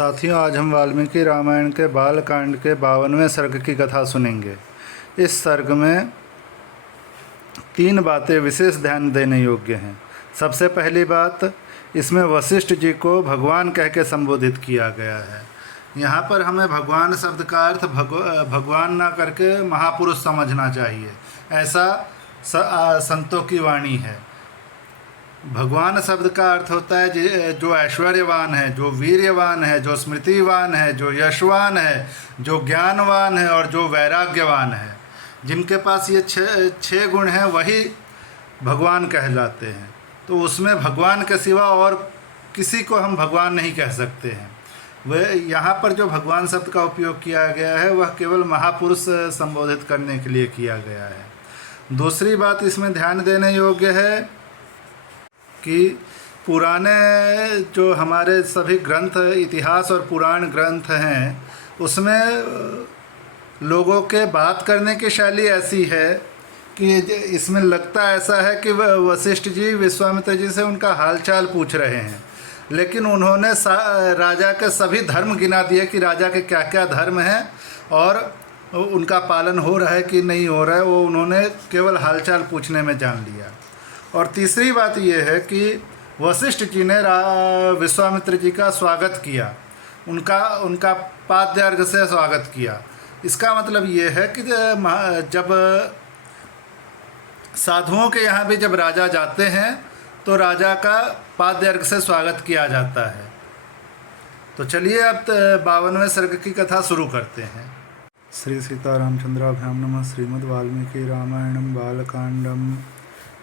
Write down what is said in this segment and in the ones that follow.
साथियों, आज हम वाल्मीकि रामायण के बालकांड के 52वें सर्ग की कथा सुनेंगे। इस सर्ग में 3 बातें विशेष ध्यान देने योग्य हैं। सबसे पहली बात, इसमें वशिष्ठ जी को भगवान कह के संबोधित किया गया है। यहाँ पर हमें भगवान शब्द का अर्थ भगवान ना करके महापुरुष समझना चाहिए, ऐसा संतों की वाणी है। भगवान शब्द का अर्थ होता है जो ऐश्वर्यवान है, जो वीर्यवान है, जो स्मृतिवान है, जो यशवान है, जो ज्ञानवान है और जो वैराग्यवान है। जिनके पास ये छह गुण हैं वही भगवान कहलाते हैं। तो उसमें भगवान के सिवा और किसी को हम भगवान नहीं कह सकते हैं। वह यहाँ पर जो भगवान शब्द का उपयोग किया गया है वह केवल महापुरुष संबोधित करने के लिए किया गया है। दूसरी बात इसमें ध्यान देने योग्य है कि पुराने जो हमारे सभी ग्रंथ, इतिहास और पुराण ग्रंथ हैं, उसमें लोगों के बात करने की शैली ऐसी है कि इसमें लगता ऐसा है कि वशिष्ठ जी विश्वामित्र जी से उनका हालचाल पूछ रहे हैं, लेकिन उन्होंने राजा के सभी धर्म गिना दिए कि राजा के क्या क्या धर्म हैं और उनका पालन हो रहा है कि नहीं हो रहा है, वो उन्होंने केवल हालचाल पूछने में जान लिया। और तीसरी बात यह है कि वशिष्ठ जी ने विश्वामित्र जी का स्वागत किया, उनका पाद्यार्घ से स्वागत किया। इसका मतलब ये है कि जब साधुओं के यहाँ भी जब राजा जाते हैं तो राजा का पाद्यार्घ से स्वागत किया जाता है। तो चलिए अब 52वें सर्ग की कथा शुरू करते हैं। श्री सीतारामचंद्राभ्याम नमः। श्रीमद् वाल्मीकि रामायणं बालकांडम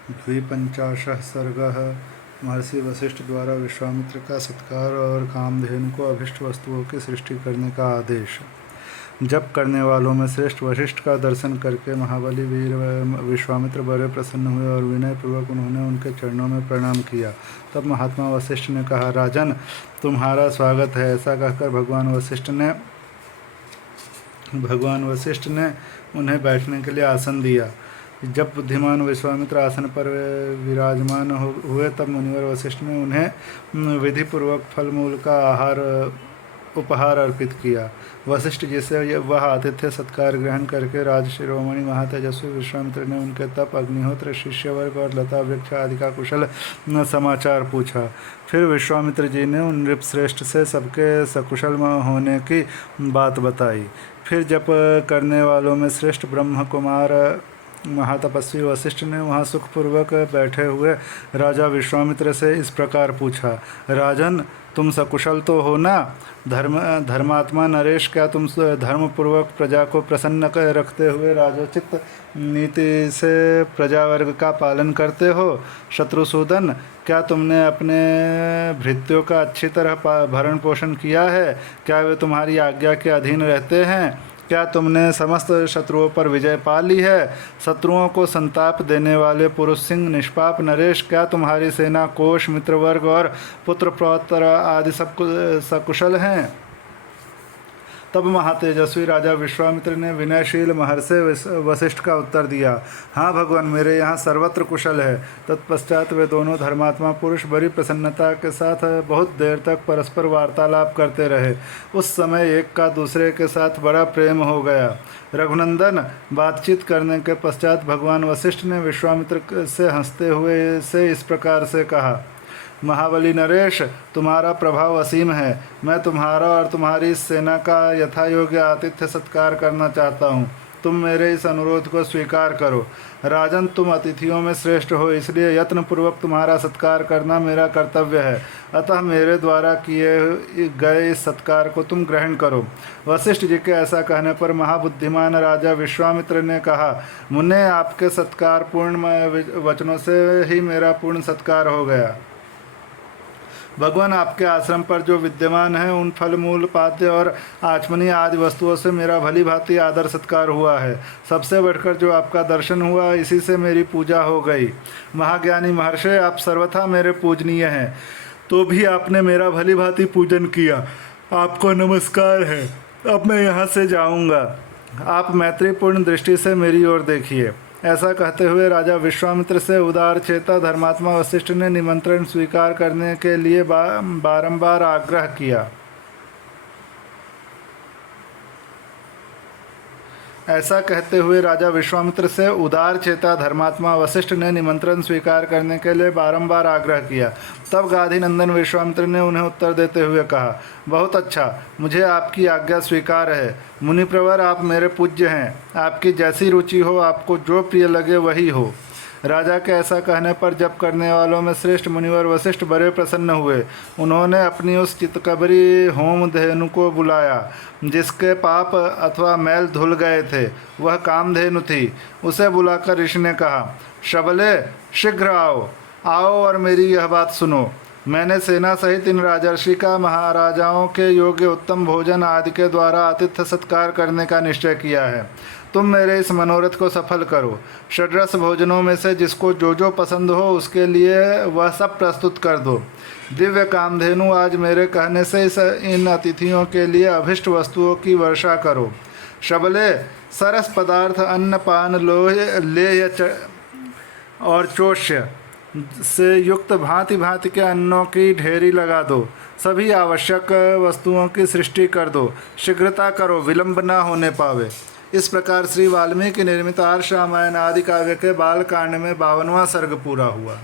52 सर्गः। महर्षि वशिष्ठ द्वारा विश्वामित्र का सत्कार और कामधेनु को अभिष्ट वस्तुओं की सृष्टि करने का आदेश। जब करने वालों में श्रेष्ठ वशिष्ठ का दर्शन करके महाबली वीर विश्वामित्र बड़े प्रसन्न हुए और विनयपूर्वक उन्होंने उनके चरणों में प्रणाम किया। तब महात्मा वशिष्ठ ने कहा, राजन, तुम्हारा स्वागत है। ऐसा कहकर भगवान वशिष्ठ ने उन्हें बैठने के लिए आसन दिया। जब बुद्धिमान विश्वामित्र आसन पर विराजमान हुए तब मुनिवर वशिष्ठ ने उन्हें विधिपूर्वक फल मूल का उपहार अर्पित किया। वशिष्ठ जिसे वह आतिथ्य सत्कार ग्रहण करके राज शिरोमणि महातेजस्वी विश्वामित्र ने उनके तप, अग्निहोत्र, शिष्य वर्ग और लता वृक्ष आदि का कुशल समाचार पूछा। फिर विश्वामित्र जी ने उन नृपश्रेष्ठ से सबके सकुशल होने की बात बताई। फिर जप करने वालों में श्रेष्ठ ब्रह्म कुमार महातपस्वी वशिष्ठ ने वहाँ सुखपूर्वक बैठे हुए राजा विश्वामित्र से इस प्रकार पूछा, राजन, तुम सकुशल तो हो ना? धर्मात्मा नरेश, क्या तुम धर्मपूर्वक प्रजा को प्रसन्न रखते हुए राजोचित नीति से प्रजावर्ग का पालन करते हो? शत्रुसूदन, क्या तुमने अपने भृत्यों का अच्छी तरह भरण पोषण किया है? क्या वे तुम्हारी आज्ञा के अधीन रहते हैं? क्या तुमने समस्त शत्रुओं पर विजय पा ली है? शत्रुओं को संताप देने वाले पुरुष सिंह निष्पाप नरेश, क्या तुम्हारी सेना कोश, मित्रवर्ग और पुत्र पौत्र आदि सब सकुशल हैं? तब महातेजस्वी राजा विश्वामित्र ने विनयशील महर्षि वशिष्ठ का उत्तर दिया, हाँ भगवान, मेरे यहाँ सर्वत्र कुशल है। तत्पश्चात वे दोनों धर्मात्मा पुरुष बड़ी प्रसन्नता के साथ बहुत देर तक परस्पर वार्तालाप करते रहे। उस समय एक का दूसरे के साथ बड़ा प्रेम हो गया। रघुनंदन, बातचीत करने के पश्चात भगवान वशिष्ठ ने विश्वामित्र से हंसते हुए से इस प्रकार से कहा, महाबली नरेश, तुम्हारा प्रभाव असीम है। मैं तुम्हारा और तुम्हारी सेना का यथायोग्य आतिथ्य सत्कार करना चाहता हूँ। तुम मेरे इस अनुरोध को स्वीकार करो। राजन, तुम अतिथियों में श्रेष्ठ हो, इसलिए यत्नपूर्वक तुम्हारा सत्कार करना मेरा कर्तव्य है। अतः मेरे द्वारा किए गए इस सत्कार को तुम ग्रहण करो। वशिष्ठ जी के ऐसा कहने पर महाबुद्धिमान राजा विश्वामित्र ने कहा, मुन्ने, आपके सत्कार पूर्ण वचनों से ही मेरा पूर्ण सत्कार हो गया। भगवान, आपके आश्रम पर जो विद्यमान है उन फल मूल, पाद्य और आचमनी आदि वस्तुओं से मेरा भली भांति आदर सत्कार हुआ है। सबसे बढ़कर जो आपका दर्शन हुआ, इसी से मेरी पूजा हो गई। महाज्ञानी महर्षि, आप सर्वथा मेरे पूजनीय हैं, तो भी आपने मेरा भली भांति पूजन किया। आपको नमस्कार है। अब मैं यहाँ से जाऊँगा। आप मैत्रीपूर्ण दृष्टि से मेरी ओर देखिए। ऐसा कहते हुए राजा विश्वामित्र से उदार चेता धर्मात्मा वशिष्ठ ने निमंत्रण स्वीकार करने के लिए बारंबार आग्रह किया। ऐसा कहते हुए राजा विश्वामित्र से उदार चेता धर्मात्मा वशिष्ठ ने निमंत्रण स्वीकार करने के लिए बारंबार आग्रह किया। तब गाधी नंदन विश्वामित्र ने उन्हें उत्तर देते हुए कहा, बहुत अच्छा, मुझे आपकी आज्ञा स्वीकार है। मुनिप्रवर, आप मेरे पूज्य हैं। आपकी जैसी रुचि हो, आपको जो प्रिय लगे वही हो। राजा के ऐसा कहने पर जप करने वालों में श्रेष्ठ मुनिवर वशिष्ठ बड़े प्रसन्न हुए। उन्होंने अपनी उस चितकबरी होम धेनु को बुलाया जिसके पाप अथवा मैल धुल गए थे। वह कामधेनु थी। उसे बुलाकर ऋषि ने कहा, शबले, शीघ्र आओ और मेरी यह बात सुनो। मैंने सेना सहित इन राजर्षि का महाराजाओं के योग्य उत्तम भोजन आदि के द्वारा आतिथ्य सत्कार करने का निश्चय किया है। तुम मेरे इस मनोरथ को सफल करो। षड्रस भोजनों में से जिसको जो जो पसंद हो उसके लिए वह सब प्रस्तुत कर दो। दिव्य कामधेनु, आज मेरे कहने से इन अतिथियों के लिए अभिष्ट वस्तुओं की वर्षा करो। शबले, सरस पदार्थ, अन्न पान, लोह लेह और चोष्य से युक्त भांति भांति के अन्नों की ढेरी लगा दो। सभी आवश्यक वस्तुओं की सृष्टि कर दो। शीघ्रता करो, विलंब न होने पावे। इस प्रकार श्री वाल्मीकि निर्मित आर्ष रामायण आदि काव्य के बालकांड में 52वां सर्ग पूरा हुआ।